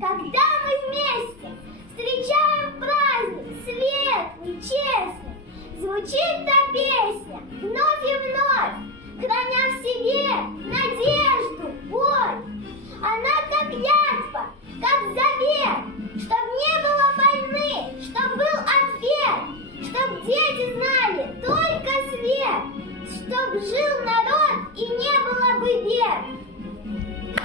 когда мы вместе встречаем праздник светлый, честный, звучит та песня вновь и вновь, храня в себе